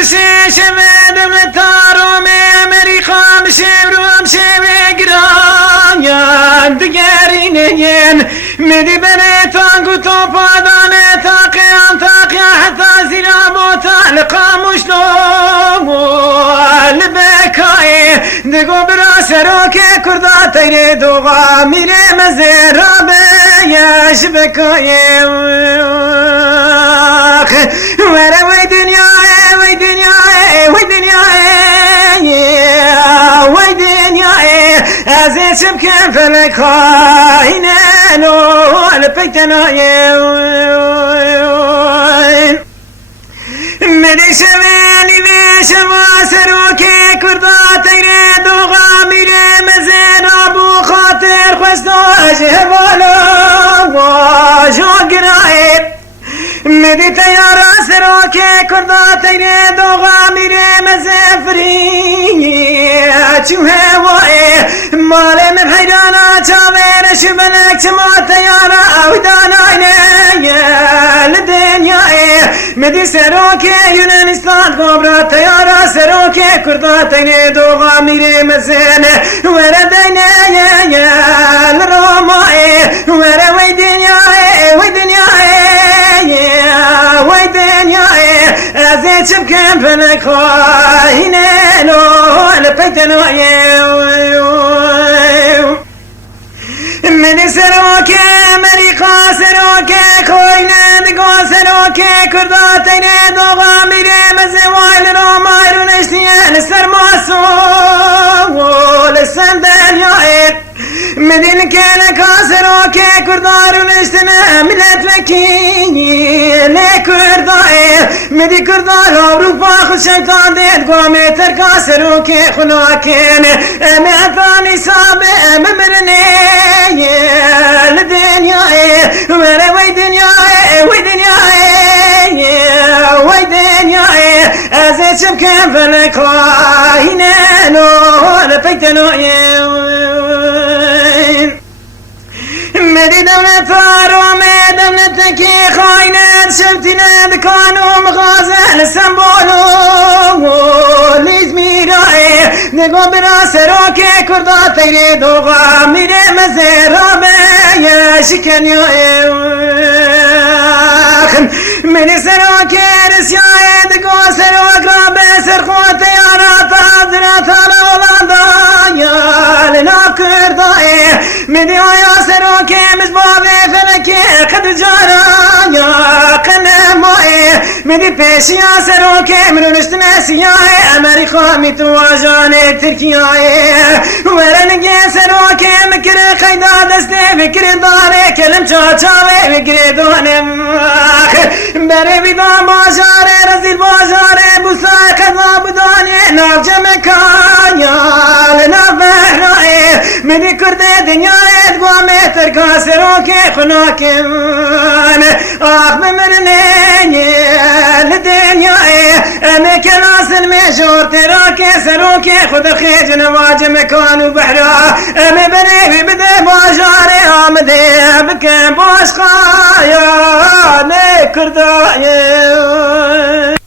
دوشه شوه دولت تاروم امریکا بشورم شوه گران دیگری نگین مدی بره تانگو تو پادانه تاقیان تاقیا حتی زیرا بوتا لقاموش لبکای دگو برا سروک کردا تیره دوغا میره مزرابه یش بکای وره وی دنیای وی دنیای وی دنیای وی دنیای از ایچم کن فلک خواهینه نو لپیتنای مدی شوینی بیشوا سروکی کردا تیره دوغا میره مزرابو خاطر خوستو اجه بالا واجو گرائب مدی تیارا سروکی کردا تیره دوغا میره مزفری چوه وائه ماله من حیرانا چاویر شبنک چما تیارا او داناینه لدنیای مدی سروکی یونانستان گبرا تیارا سروکی کردا تیره دوغا میره مزنه وردینه لرومای ور وی دنیای وی دنیای وی دنیای از ایچم کم فلک خواهینه لو لپیتنای منی سروکی امریکا سروکی خوینه دگو سروکی کردا تیره دوغا میره مزوایل رومای رو نشتیه لسر ماسو لسر دنیایت مدین که لکا سروکی کردا رو نشتنه ملت وکیل کردای مدی کردا رو پا خود شیطان دید گومی ترکا سروکی خناکین امیتانی سابه ممرنه لدنیای وره وی دنیای وی دنیای وی دنیای از ایچم کم فلک خواهینه نو لپیتنوی مدی دولت آروم دولت کی خاینت شفتینه دکانو مغازل سنبولو لیز میرای نگو برا سروکی کردا تیره دوغا میره مزرابه شکنیای منی سروکی رسیای دگو سروک را به سرخوت یارا تازرات اولاندا لنا کردای منی آیا سروکی مزبابه فلکی قد جارا یا قنمای منی پیشی سروکی مرونشتن سیاه امریکا میتواجان ترکیای ورنگی سروکی مکر خیدا دسته فکر داره کلم چاچاوه فکر دانم بره بیدان باشاره رزیل باشاره بوسای قضا بدانه ناف جمکان یا لناف بهرائه منی کرده دنیای دگوامه ترکا سروکی خناکم آخ بمرنه لدنیای امی کلاس المشور تراکی سروکی خود خیج نواج مکان و بحرا امی بنی بده باشاره آمده بکن باش خوایا نکردای